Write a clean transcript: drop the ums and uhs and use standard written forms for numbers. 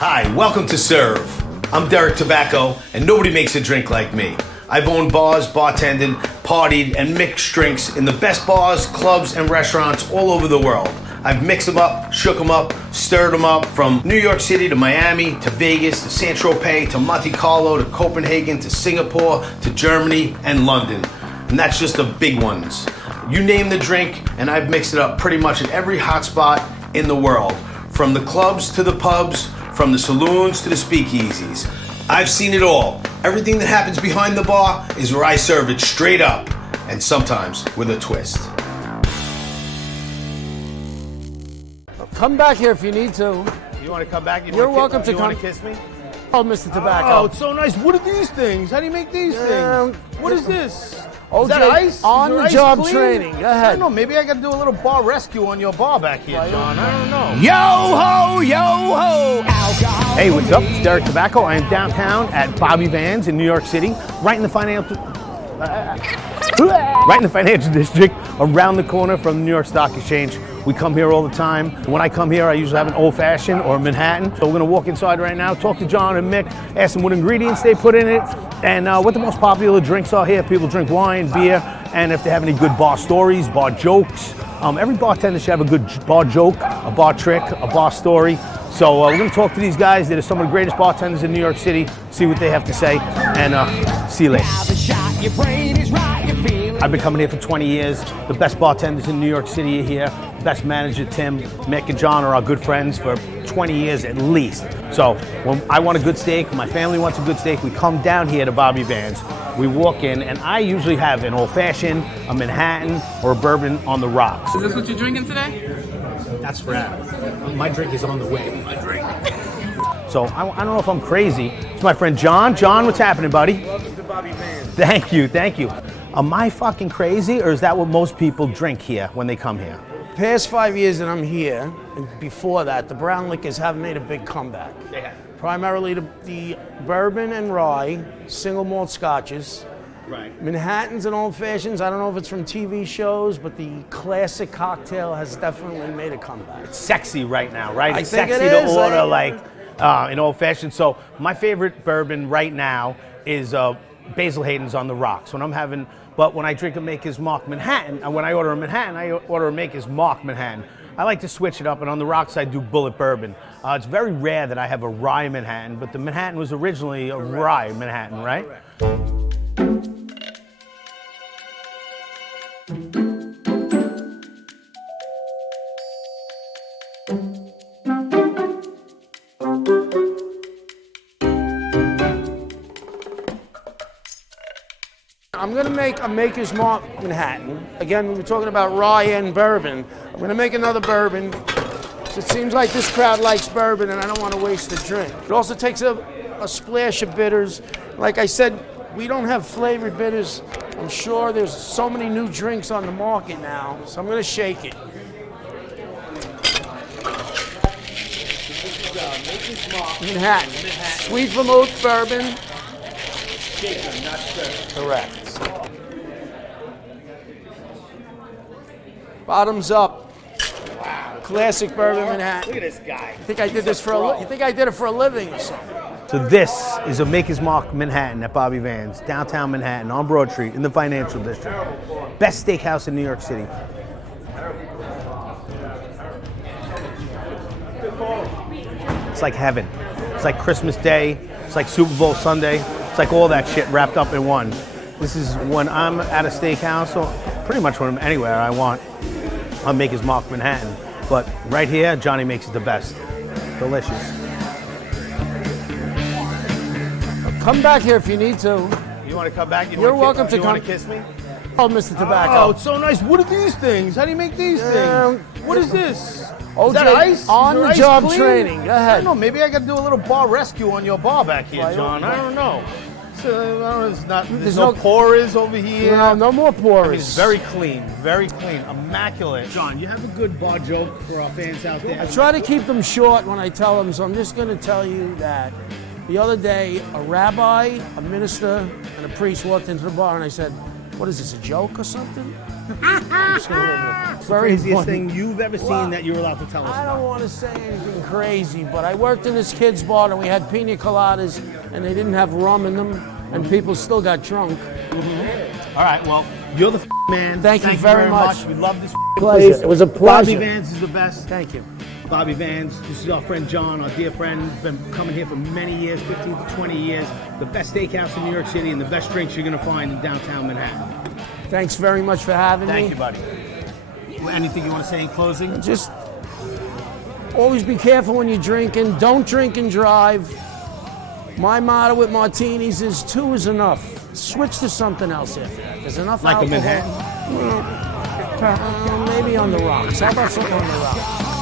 Hi, welcome to Serve. I'm Derek Tobacco, and nobody makes a drink like me. I've owned bars, bartended, partied, and mixed drinks in the best bars, clubs, and restaurants all over the world. I've mixed them up, shook them up, stirred them up, from New York City to Miami, to Vegas, to Saint-Tropez, to Monte Carlo, to Copenhagen, to Singapore, to Germany, and London. And that's just the big ones. You name the drink, and I've mixed it up pretty much at every hotspot in the world. From the clubs to the pubs, from the saloons to the speakeasies. I've seen it all. Everything that happens behind the bar is where I serve it straight up, and sometimes with a twist. Come back here if you need to. You want to come back? You're welcome to come. You want to kiss me? Oh, Mr. Tobacco. Oh, it's so nice. What are these things? How do you make these things? What is this? OJ, is that ice? On the job training. Go ahead. I don't know. Maybe I got to do a little bar rescue on your bar back here, John. I don't know. Yo ho, yo ho. Alcohol. Hey, what's up? It's Derek Tobacco. I am downtown at Bobby Van's in New York City, right in the financial district, around the corner from the New York Stock Exchange. We come here all the time. When I come here, I usually have an old fashioned or a Manhattan. So we're gonna walk inside right now, talk to John and Mick, ask them what ingredients they put in it, and what the most popular drinks are here. People drink wine, beer, and if they have any good bar stories, bar jokes. Every bartender should have a good bar joke, a bar trick, a bar story. So we're gonna talk to these guys that are some of the greatest bartenders in New York City, see what they have to say, and see you later. I've been coming here for 20 years. The best bartenders in New York City are here. Best manager, Tim, Mick, and John are our good friends for 20 years at least. So when I want a good steak, my family wants a good steak, we come down here to Bobby Van's. We walk in, and I usually have an old-fashioned, a Manhattan, or a bourbon on the rocks. Is this what you're drinking today? That's for Adam. My drink is on the way. My drink. So I don't know if I'm crazy. It's my friend John. John, what's happening, buddy? Welcome to Bobby Van's. Thank you, thank you. Am I fucking crazy, or is that what most people drink here when they come here? Past 5 years that I'm here, and before that, the brown liquors have made a big comeback. They have. Primarily the bourbon and rye, single malt scotches. Right. Manhattans and old fashions, I don't know if it's from TV shows, but the classic cocktail has definitely made a comeback. It's sexy right now, right? I It's think sexy it to is. order like in old fashioned. So my favorite bourbon right now is Basil Hayden's on the rocks. But when I drink a Maker's Mark Manhattan, and when I order a Manhattan, I order a Maker's Mark Manhattan. I like to switch it up, and on the rocks I do Bullet Bourbon. It's very rare that I have a rye Manhattan, but the Manhattan was originally a rye Manhattan, right? I'm gonna make a Maker's Mark Manhattan. Again, we were talking about rye and bourbon. I'm gonna make another bourbon. So it seems like this crowd likes bourbon and I don't want to waste the drink. It also takes a splash of bitters. Like I said, we don't have flavored bitters. I'm sure there's so many new drinks on the market now, so I'm gonna shake it. Manhattan. Sweet vermouth bourbon. Shaken, not stirred. Correct. Bottoms up. Wow. Classic bourbon Manhattan. Look at this guy. You think I did this for you think I did it for a living or something? So this is a Maker's Mark Manhattan at Bobby Van's, downtown Manhattan, on Broad Street, in the financial district. Best steakhouse in New York City. It's like heaven. It's like Christmas Day. It's like Super Bowl Sunday. It's like all that shit wrapped up in one. This is when I'm at a steakhouse, or pretty much when I'm anywhere I want, I'll make his Mark Manhattan. But right here, Johnny makes it the best. Delicious. Come back here if you need to. You want to come back? You're welcome to You come. want to kiss me? Oh, Mr. Tobacco. Oh, it's so nice. What are these things? How do you make these things? What is this? OJ, Is that ice? on Is your the ice job clean? training. Go I ahead. don't know. Maybe I got to do a little bar rescue on your bar back here, John. I don't know. So, I don't know. It's not. There's no pourers over here. No more pourers. It's very clean, immaculate. John, you have a good bar joke for our fans out there? I try to keep them short when I tell them, so I'm just going to tell you that the other day, a rabbi, a minister, and a priest walked into the bar, and I said, "What is this, a joke or something?" I'm just gonna leave it. Very Craziest important. thing you've ever seen that you're allowed to tell us I about? don't want to say anything crazy, but I worked in this kid's bar and we had pina coladas and they didn't have rum in them and people still got drunk. All right, well, you're the man. Thank you very much. We love this Pleasure. place. It was a Bobby pleasure. Vans is the best. Thank you. Bobby Vans, this is our friend John, our dear friend. Been coming here for many years, 15 to 20 years. The best steakhouse in New York City and the best drinks you're going to find in downtown Manhattan. Thanks very much for having me. Thank you, buddy. Anything you want to say in closing? Just always be careful when you're drinking. Don't drink and drive. My motto with martinis is 2 is enough. Switch to something else after that. There's enough Like a alcohol. Manhattan? Maybe on the rocks. How about something on the rocks?